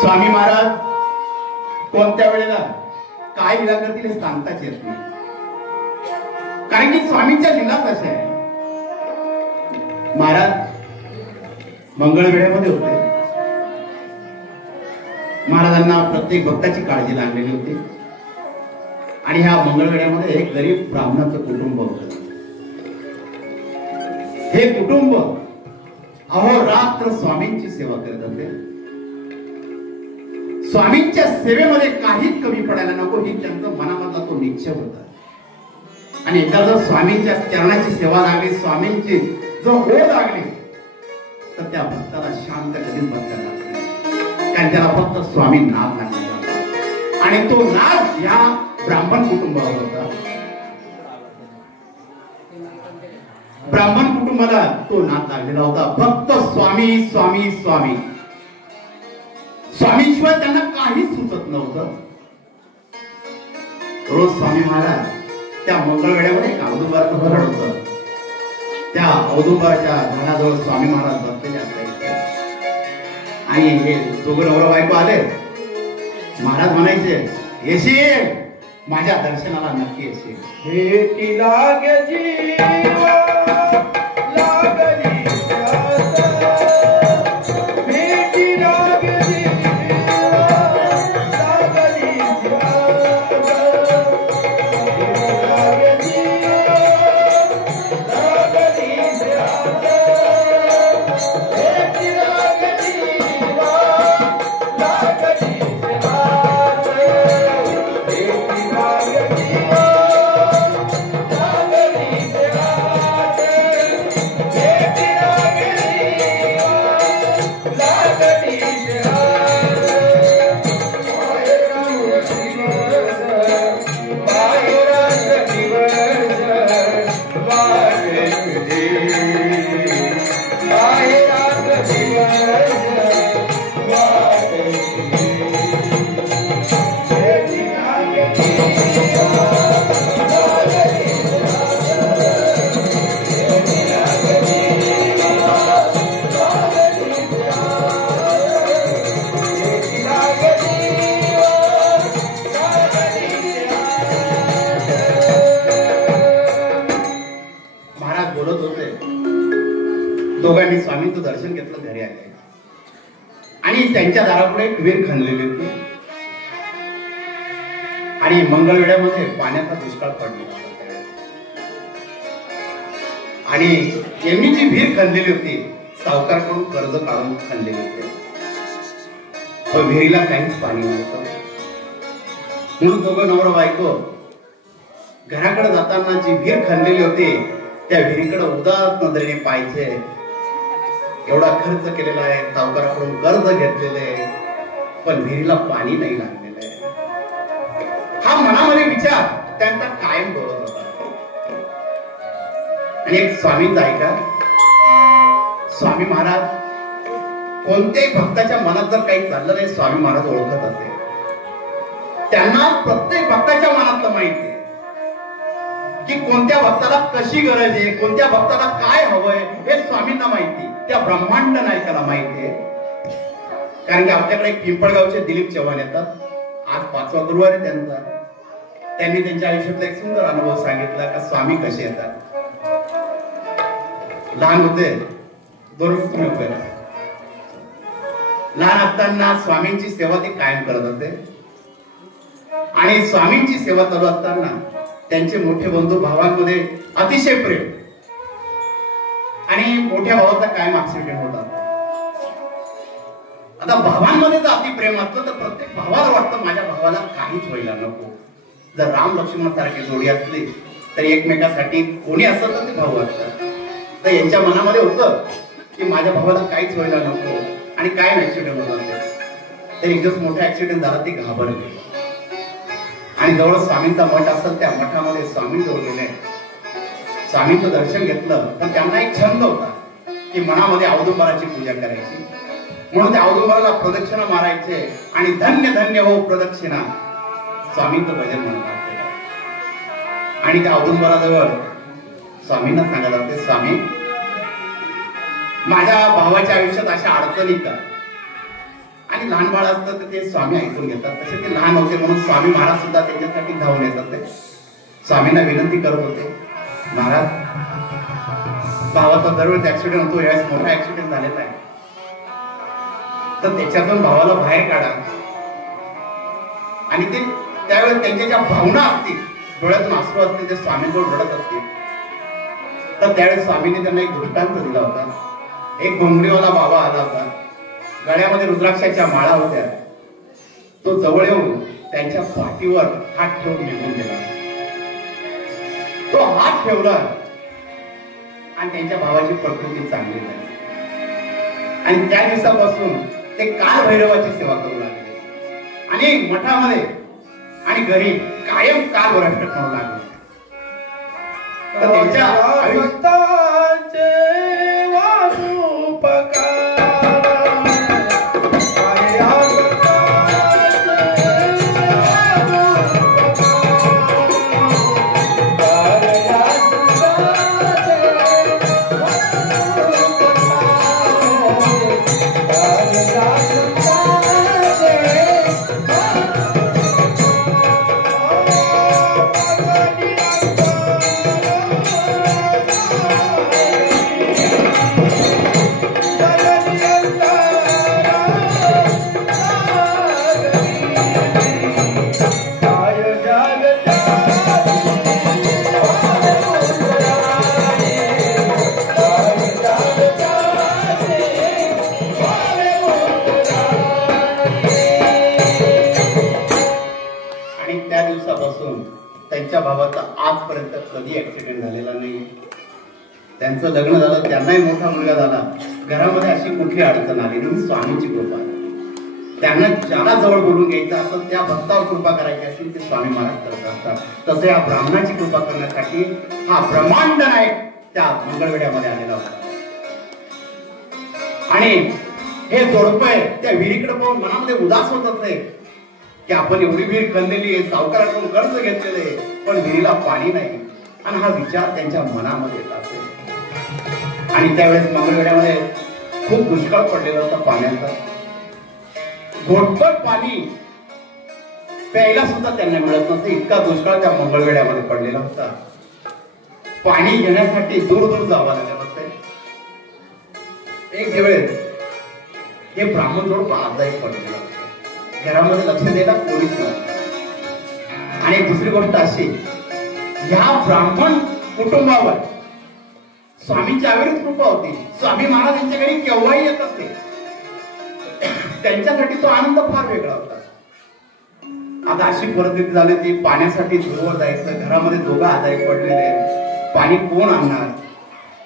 स्वामी महाराज कोणत्या वेळेला काय लीला करतील हे सांगताच येत नाही, कारण की स्वामींच्या लीला कशा आहे. महाराज मंगळवेळेमध्ये होते. महाराजांना प्रत्येक भक्ताची काळजी लागलेली होती आणि ह्या मंगळवेळ्यामध्ये एक गरीब ब्राह्मणाचं कुटुंब होतं. हे कुटुंब अहोरात्र स्वामींची सेवा करत होते. स्वामींच्या सेवेमध्ये काहीच कमी पडायला नको ही त्यांचा मनामधला तो निश्चय होता. आणि एकदा जर स्वामींच्या चरणाची सेवा लागली, स्वामींची जो ओढ लागली, तर त्या भक्ताला शांत कधीच बसता येणार नाही, कारण त्याला फक्त स्वामी नाद लागला. आणि तो नाद या ब्राह्मण कुटुंबावर होता. ब्राह्मण कुटुंबाला तो नाद लागलेला होता, फक्त स्वामी स्वामी स्वामी. स्वामीशिवाय त्यांना काहीच सुचत नव्हतं. रोज स्वामी महाराज त्या मंगळवेळ्यामध्ये एक औदुंबराचं भरण होतं. त्या औदुंबराच्या झाडाजवळ स्वामी महाराज बसलेले असायचे आणि हे दोघं नवरा बायको आले. महाराज म्हणायचे, येशील माझ्या दर्शनाला, नक्की येशील. भेटी लागे जीवा लागली भेटी लागे दोघांनी स्वामींचं दर्शन घेतलं, घरी आले आणि त्यांच्या दारापुढे एक विहीर खणलेली होती आणि मंगळवेळ्यामध्ये पाण्याचा दुष्काळ पडलेला होता. आणि यांनी जी विहीर खणलेली होती सावकारकडून कर्ज काढून खणलेली होती. पण विहिरीला काहीच पाणी नव्हतं. म्हणून दोघं नवरा बायको घराकडे जाताना जी विहीर खणलेली होती त्या विहिरीकडे उदास नजरेने पाहायचे. एवढा खर्च केलेला आहे, सावकाराकडून कर्ज घेतलेले, पण विहिरीला पाणी नाही लागलेलं आहे. हा मनामध्ये विचार त्यांचा कायम डोळत होता. आणि एक स्वामींचा ऐका, स्वामी महाराज कोणत्याही भक्ताच्या मनात जर काही चाललं नाही, स्वामी महाराज ओळखत असे. त्यांना प्रत्येक भक्ताच्या मनातलं माहिती आहे की कोणत्या भक्ताला कशी गरज आहे, कोणत्या भक्ताला काय हवंय हे स्वामींना माहिती, त्या ब्रह्मांड नायकाला माहिती आहे. कारण की आपल्याकडे एक पिंपळगावचे दिलीप चव्हाण येतात. आज 5वा गुरुवार आहे त्यांचा. त्यांनी त्यांच्या आयुष्यातला एक सुंदर अनुभव सांगितला का स्वामी कसे येतात. लहान होते, बरोबर तुम्ही उभे राहा. लहान असताना स्वामींची सेवा ते कायम करत होते आणि स्वामींची सेवा चालू असताना त्यांचे मोठे बंधू भावांमध्ये अतिशय प्रेम आणि मोठ्या भावाचा कायम ऍक्सिडेंट होता. आता भावांमध्ये जर अति प्रेम असतं तर प्रत्येक भावाला वाटतं माझ्या भावाला काहीच व्हायला नको. जर राम लक्ष्मण सारखी जोडी असली तर एकमेकासाठी कोणी असतं तर ते भाऊ असतात. तर यांच्या मनामध्ये होतं की माझ्या भावाला काहीच व्हायला नको आणि कायम ऍक्सिडेंट होत असते. तर एक दिवस मोठा ऍक्सिडेंट झाला, ते घाबरले आणि जवळ स्वामींचा मठ असतात, त्या मठामध्ये स्वामी जवळ गेले. स्वामींचं दर्शन घेतलं. पण त्यांना एक छंद होता की मनामध्ये औदुंबराची पूजा करायची. म्हणून त्या औदुंबराला प्रदक्षिणा मारायचे आणि धन्य धन्य हो प्रदक्षिणा स्वामींचं भजन म्हणतात. आणि त्या औदुंबराजवळ स्वामींना सांगत असते, स्वामी माझ्या भावाच्या आयुष्यात अशा अडचणी का, आणि लहान बाळ असतं तर ते स्वामी ऐकून घेतात. तसे ते लहान होते म्हणून स्वामी महाराज सुद्धा त्यांच्यासाठी धावून येतात. ते स्वामींना विनंती करत होते, महाराज भावाचा दरवेळेस ऍक्सिडेंट होतो, यावेळेस मोठा ऍक्सिडेंट झालेला आहे, तर त्याच्यातून भावाला बाहेर काढा. आणि ते त्यावेळेस त्यांच्या ज्या भावना असतील, डोळ्यातून अश्रू असतील, ते स्वामींजवळ रडत असतील, तर त्यावेळेस स्वामींनी त्यांना एक दृष्टांत दिला होता. एक घोंगडीवाला बाबा आला होता, गळ्यामध्ये रुद्राक्षाच्या माळा होत्या. तो जवळ येऊन त्यांच्या पाठीवर हात ठेवून निघून गेला. तो हात ठेवला आणि त्यांच्या भावाची प्रकृती चांगली झाली. आणि त्या दिवसापासून ते काल भैरवाची सेवा करू लागले आणि मठामध्ये आणि घरी कायम काल वराष्ट्र करू लागले. तर त्यांच्या त्यांच्या भावाचा आजपर्यंत कधी ऍक्सिडेंट झालेला नाही. त्यांचं लग्न झालं, त्यांनाही मोठा मुलगा झाला, घरामध्ये अशी कुठली अडचण आली नाही. स्वामींची कृपा. त्यांना ज्याला जवळ बोलून घ्यायचं असं, त्या भक्तावर कृपा करायची असेल, ते स्वामी महाराज करत असतात. तसं या ब्राह्मणाची कृपा करण्यासाठी हा ब्रह्मांड नायक त्या मंगळवेढ्यामध्ये आलेला होता. आणि हे जोडपं त्या विहिरीकडे पाहून मनामध्ये उदास होत असते की आपण एवढी विहीर खणलेली आहे, सावकाराकडून कर्ज घेतलेलं आहे, पण विहिरीला पाणी नाही. आणि हा विचार त्यांच्या मनामध्ये येत असेल. आणि त्यावेळेस मंगळवेढ्यामध्ये खूप दुष्काळ पडलेला होता पाण्याचा. घोटभर पाणी प्यायला सुद्धा त्यांना मिळत नव्हतं, इतका दुष्काळ त्या मंगळवेढ्यामध्ये पडलेला होता. पाणी घेण्यासाठी दूर दूर जावं लागत होतं. एक वेळेस हे ब्राह्मण जोड आजारी पडलेला होता. घरामध्ये लक्ष द्यायला कोणीच नव्हतं. आणि दुसरी गोष्ट अशी, ह्या ब्राह्मण कुटुंबावर स्वामींच्या अविरत कृपा होती. स्वामी महाराज यांच्या घरी केव्हाही येत असते. त्यांच्यासाठी तो आनंद फार वेगळा होता. आता अशी परिस्थिती झाली ती पाण्यासाठी दूरवर जायचं, घरामध्ये दोघं आजारी पडलेले, पाणी कोण आणणार,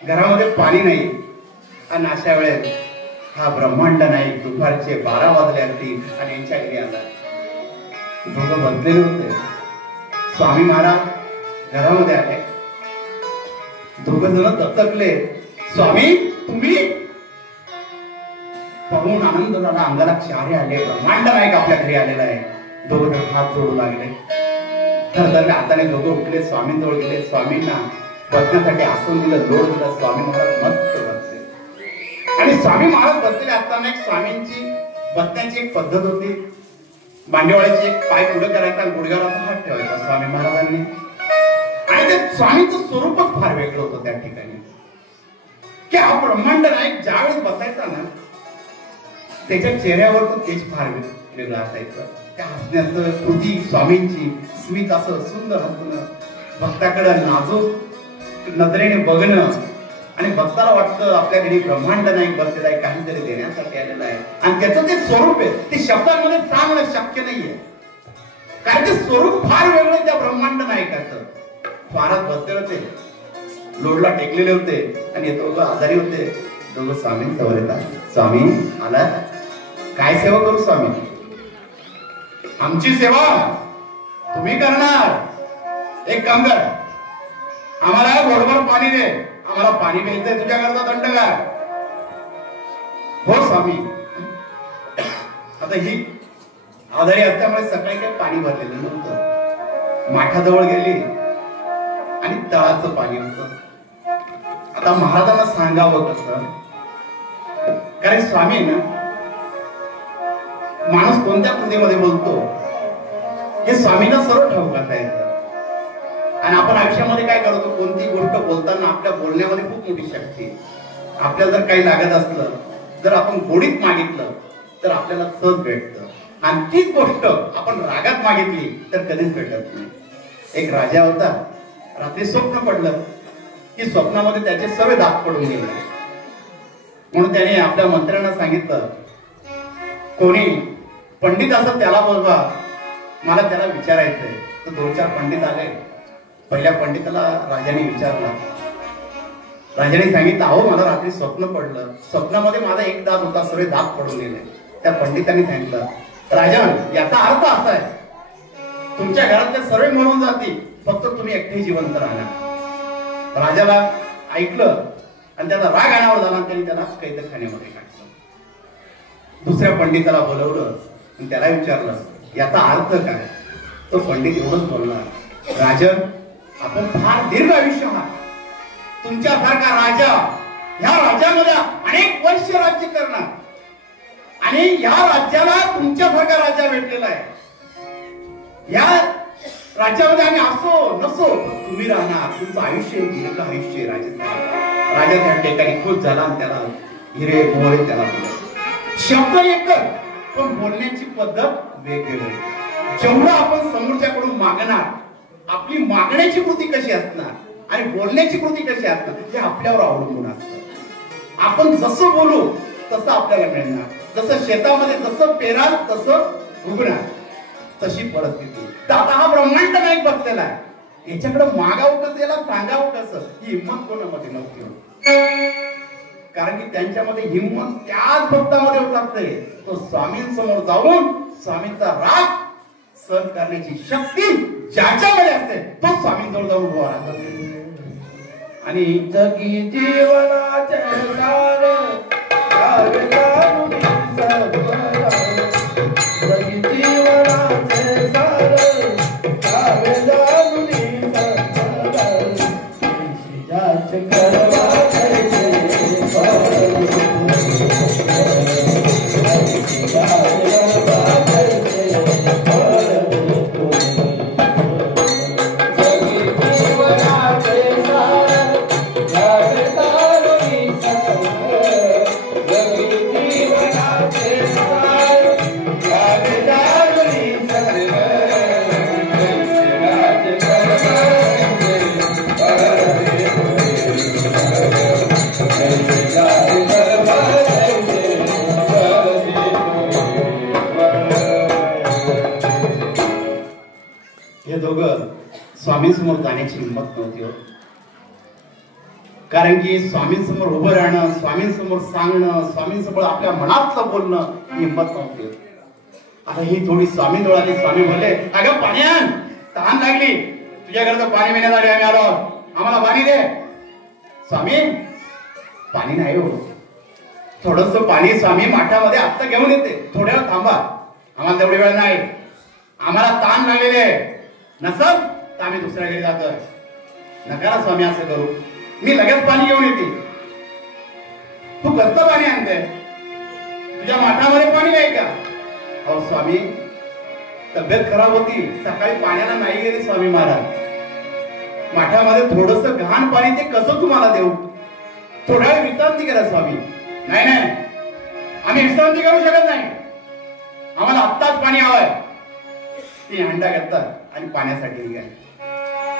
घरामध्ये पाणी नाही. आणि अशा वेळेस हा ब्रह्मांड नाही, दुपारचे 12 वाजले असतील आणि यांच्या घरी आला. दोघं बसलेले होते. स्वामी महाराज घरामध्ये आले. दोघं जण दचकले, स्वामी तुम्ही? पाहून आनंद झाला, अंगाला चारे आले. ब्रह्मांड नायक आपल्या घरी आलेला आहे. दोघं जण हात जोडू लागले. तर हाताने दोघं उठले, स्वामींजवळ गेले, स्वामींना बसण्यासाठी आसन दिलं, लोट दिला. स्वामी महाराज मस्त बसले. आणि स्वामी महाराज बसलेले असताना एक स्वामींची बसण्याची एक पद्धत होती. मांडीवाळ्याची एक पाय पुढे करायचा आणि गुडघ्यावर असा हात ठेवायचा स्वामी महाराजांनी. आणि ते स्वामींचं स्वरूपच फार वेगळं होतं त्या ठिकाणी, की हा ब्रह्मांड नायक ज्यावेळेस बसायचा ना, त्याच्या चेहऱ्यावर तो तेज फार वेगळं असायचं. त्या हसण्याचं कृती स्वामींची, स्मित असं सुंदर हसणं, भक्ताकडे नाजूक नजरेने बघणं. आणि भक्ताला वाटतं आपल्या घरी ब्रह्मांड नायक बसलेला आहे, काहीतरी देण्यासाठी आलेला आहे. आणि त्याचं ते स्वरूप आहे, ते शब्दांमध्ये सांगणं शक्य नाहीये, कारण ते स्वरूप फार वेगळं त्या ब्रह्मांड नायकाचं. फारच बसलेले होते, लोडला टेकलेले होते आणि दोघं आजारी होते. दोघं स्वामींजवळ येतात. स्वामी आला, काय सेवा करू स्वामी? आमची सेवा तुम्ही करणार. एक काम कर, आम्हाला घोडभर पाणी दे, आम्हाला पाणी प्यायचंय, तुझ्या करता दंडगार. हो स्वामी. आता ही आजारी असल्यामुळे सकाळी काही पाणी भरलेलं नव्हतं. माठाजवळ गेली आणि तळाचं पाणी होतं. आता महाराजांना सांगावं कसं, कारण स्वामी ना माणूस कोणत्या कृतीमध्ये बोलतो हे स्वामींना सर्व ठाऊक आहे. आणि आपण आयुष्यामध्ये काय करतो, कोणती गोष्ट बोलताना आपल्या बोलण्यामध्ये खूप मोठी शक्ती. आपल्याला जर काही लागत असलं, जर आपण गोडीत मागितलं तर आपल्याला सहज भेटतं. आणि तीच गोष्ट आपण रागात मागितली तर कधीच भेटत नाही. एक राजा होता, रात्री स्वप्न पडलं की स्वप्नामध्ये त्याचे सर्व दात पडून गेले. म्हणून त्याने आपल्या मंत्र्यांना सांगितलं, कोणी पंडित असं त्याला बोलवा, मला त्याला विचारायचंय. तर 2-4 पंडित आले. पहिल्या पंडिताला राजाने विचारलं. राजाने सांगितलं, अहो मला रात्री स्वप्न पडलं, स्वप्नामध्ये माझा एक दात होता, सर्व दात पडून गेले. त्या पंडितांनी सांगितलं, राजन याचा अर्थ असा आहे, तुमच्या घरातले सर्व मरून जातील, फक्त तुम्ही एकटे जिवंत राहणार. राजाला ऐकलं आणि त्याचा राग अनावर झाला, त्यांनी त्याला कैदखान्यामध्ये टाकलं. दुसऱ्या पंडिताला बोलवलं आणि त्याला विचारलं, याचा अर्थ काय. तो पंडित एवढंच बोलला, राजन आपण फार दीर्घ आयुष्य आहात, तुमच्यासारखा राजा ह्या राज्यामध्ये अनेक वर्ष राज्य करणार, आणि या राज्याला तुमच्यासारखा राजा भेटलेला आहे. या राज्यामध्ये आम्ही असो नसो तुम्ही राहणार, तुमचं आयुष्य दीर्घ आयुष्य. राजा त्या ठिकाणी खुश झाला आणि त्याला हिरे मोहरे त्याला शब्द एकच, पण बोलण्याची पद्धत वेगवेगळी. जेवढं आपण समोरच्याकडून मागणार, आपली मागण्याची कृती कशी असणार आणि बोलण्याची कृती कशी असणार हे आपल्यावर अवलंबून असतं. आपण जसं बोलू तसं आपल्याला मिळणार. जसं शेतामध्ये जसं पेराल तसं उगणार, तशी परिस्थिती. तर आता हा ब्रह्मांड नाही बसलेला आहे, याच्याकडे मागावं कसं, याला सांगावं कसं, ही हिंमत कोणामध्ये नव्हती. कारण की त्यांच्यामध्ये हिंमत त्याच भक्तामध्ये होत असते, तो स्वामींसमोर जाऊन स्वामींचा राग सहन करण्याची शक्ती ज्याच्यामध्ये असते तो स्वामींजवळ जाऊन उभा राहतो. आणि जगी जीवनाचे सार जगी जीवनाचे सार स्वामींसमोर जाण्याची हिंमत नव्हती होत. कारण की स्वामींसमोर उभं राहणं, स्वामींसमोर सांगणं, स्वामींसमोर आपल्या मनातलं बोलणं ही हिंमत नव्हती. आता ही थोडी स्वामींजवळ आली. स्वामी बोलले, अगं पाणी आण, तहान लागली, तुझ्याकडे पाणी पिण्यासाठी आम्ही आलो, आम्हाला पाणी दे. स्वामी पाणी नाही हो, थोडस पाणी स्वामी माठामध्ये आत्ता घेऊन येते, थोड्या वेळ थांबा, आम्हाला तेवढी वेळ नाही, आम्हाला ताण लागलेले नसल तर आम्ही दुसऱ्या घरी जातोय. नका ना स्वामी असं करू, मी लगेच पाणी घेऊन येते. तू कसं पाणी आणते, तुझ्या माठामध्ये पाणी नाही का. अहो स्वामी तब्येत खराब होती, सकाळी पाण्याला नाही गेले स्वामी महाराज, माठामध्ये थोडस घाण पाणी, ते कसं तुम्हाला देऊ, थोड्या वेळ विश्रांती करा स्वामी. नाही नाही, आम्ही विश्रांती करू शकत नाही, आम्हाला आत्ताच पाणी हवंय. ती हंडा घेतात आणि पाण्यासाठी निघाले.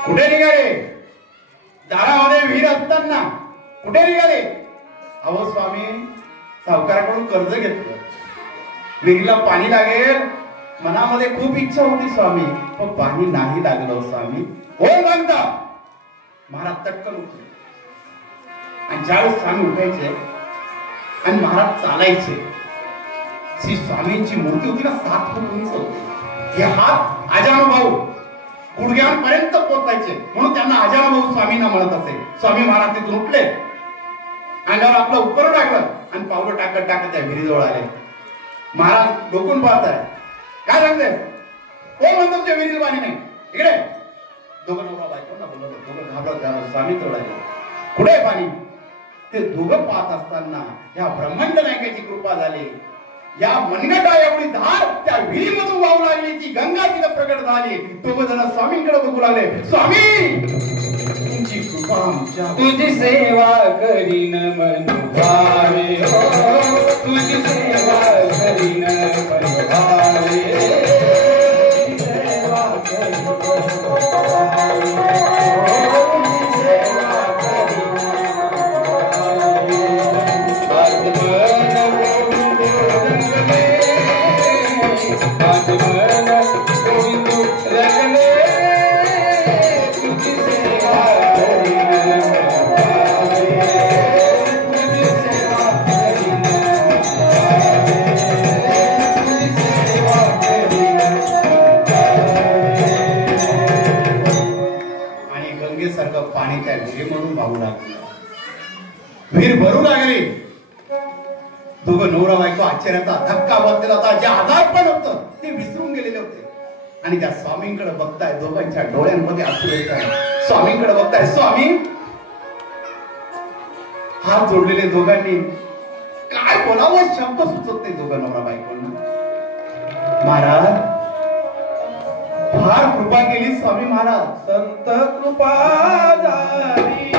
कुठे निघाले, दारामध्ये विहीर असताना कुठे निघाले. अहो स्वामी सावकाराकडून कर्ज घेतलं, विहिरीला पाणी लागेल, मनामध्ये खूप इच्छा होती स्वामी, पण पाणी नाही लागलं स्वामी. हो सांगता महाराज तटकन उठले. आणि ज्यावेळेस स्वामी उठायचे आणि महाराज चालायचे, श्री स्वामींची मूर्ती होती ना 7 फूट उंच होती. हे हात आजानुभाऊ गुडघ्यांपर्यंत पोचायचे, म्हणून त्यांना आजानुभाऊ स्वामींना म्हणत असे. स्वामी महाराज तिथून उठले, अंगावर आपलं उपकरण टाकलं आणि पावलं टाकत टाकत त्या विहिरीजवळ आले. महाराज डोकून पाहताय, काय सांगते, कोण म्हणतो तुझ्या विहिरीला पाणी नाही, इकडे. दोघं नवरा बायकोंना बोलवलं, दोघं घाबरत स्वामी जवळ आले. कुठे पाणी. ते दोघं पाहत असताना या ब्रह्मांड नायकाची कृपा झाली. या मनगटा एवढी धार विहिरीमधून वाहू लागली ती गंगा तिला प्रकट झाली. दोघ जण स्वामींकडे बघू लागले. स्वामी तुमची कृपा आमच्या तुझी सेवा करीन मन भावे हो, तुझी सेवा करीन मन भावे, सेवा करीन पाणी त्या विहिरीमधून वाहू लागलं. विहीर भरू लागली. दोघं नवरा बायको आश्चर्याचा धक्का बसलेला होता. जे आजारपण होतं ते विसरून गेलेले होते आणि त्या स्वामींकडे बघताय. दोघांच्या डोळ्यांमध्ये अश्रू येत आहे. स्वामींकडे बघताय. स्वामी हात जोडलेले दोघांनी काय बोलावं शब्द सुचत नाही दोघं नवरा बायकोंना. महाराज फार कृपा केली स्वामी महाराज. संत कृपा झाली,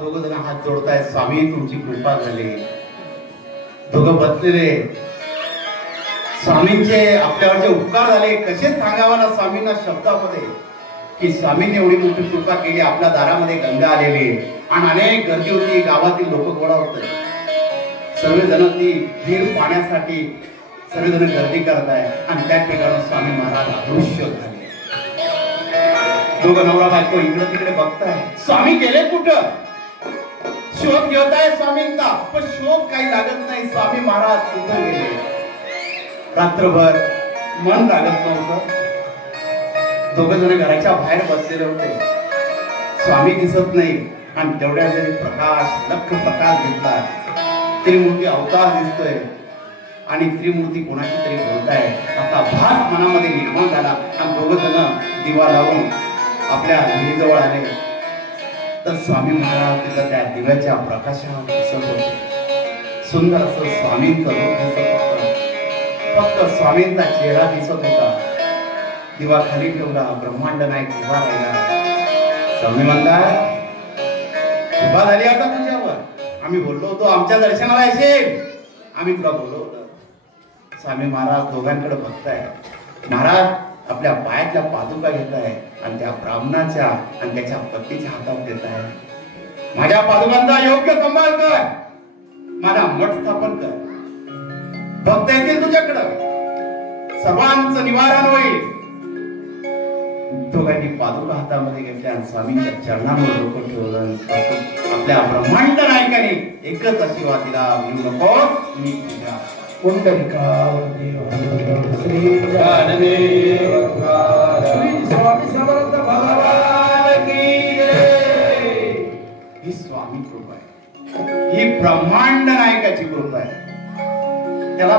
दोघ जण हात जोडतायत. स्वामी तुमची कृपा झाली. दोघं बसलेले. स्वामींचे आपल्यावरचे उपकार झाले कसे सांगावं ना स्वामींना शब्दामध्ये की स्वामींनी एवढी मोठी कृपा केली. आपल्या दारामध्ये गंगा आलेली आणि अनेक गर्दी होती. गावातील लोक गोळा होते. सर्वजण ती विहीर पाण्यासाठी सर्वजण गर्दी करताय आणि त्या ठिकाणी स्वामी महाराज अदृश्य झाले. दोघं नवरा बायको इकडे तिकडे बघताय. स्वामी गेले कुठं? शोध घेताय स्वामींचा पण शोध काही लागत नाही. स्वामी महाराज कुठं गेले? रात्रभर मन लागत नव्हतं. दोघ जण घराच्या बाहेर बसलेले होते. स्वामी दिसत नाही आणि तेवढ्या जरी प्रकाश लख प्रकाश दिसला. त्रिमूर्ती अवतार दिसतोय आणि त्रिमूर्ती कोणाची तरी बोलताय असा भास मनामध्ये निर्माण झाला आणि दोघ जण दिवा लावून आपल्या विहिरीजवळ आले तर स्वामी महाराज तिथं त्या दिव्याच्या प्रकाशात दिसत होते. सुंदर असं स्वामींचं रूप दिसत होतं. फक्त स्वामींचा चेहरा दिसत होता. दिवा खाली ठेवला. ब्रह्मांड नायक उभा राहिला. स्वामी म्हणतात कृपा झाली आता तुझ्यावर. आम्ही बोललो होतो आमच्या दर्शनाला येशील. आम्ही तुला बोलवलं. स्वामी महाराज दोघांकडे बघताय. महाराज आपल्या पायातल्या पादुका घेत आहे आणि त्या ब्राह्मणाच्या आणि त्याच्या पत्नीच्या हातात देत आहे. माझ्या पादुकांचा योग्य सांभाळ कर. माझा मठ स्थापन कर. भक्त येतील तुझ्याकडं. सर्वांचं निवारण होईल. दोघांनी पादुका हातामध्ये घेतल्या आणि स्वामींच्या चरणांवर डोकं ठेवलं. आपल्या ब्रह्मांड नायकाने एकच आशीर्वाद दिला. मी नको मी तुझ्या. श्री स्वामी समर्थ भगवान की जय. ही स्वामी कृपा आहे. ही ब्रह्मांड नायकाची कृपा आहे. त्याला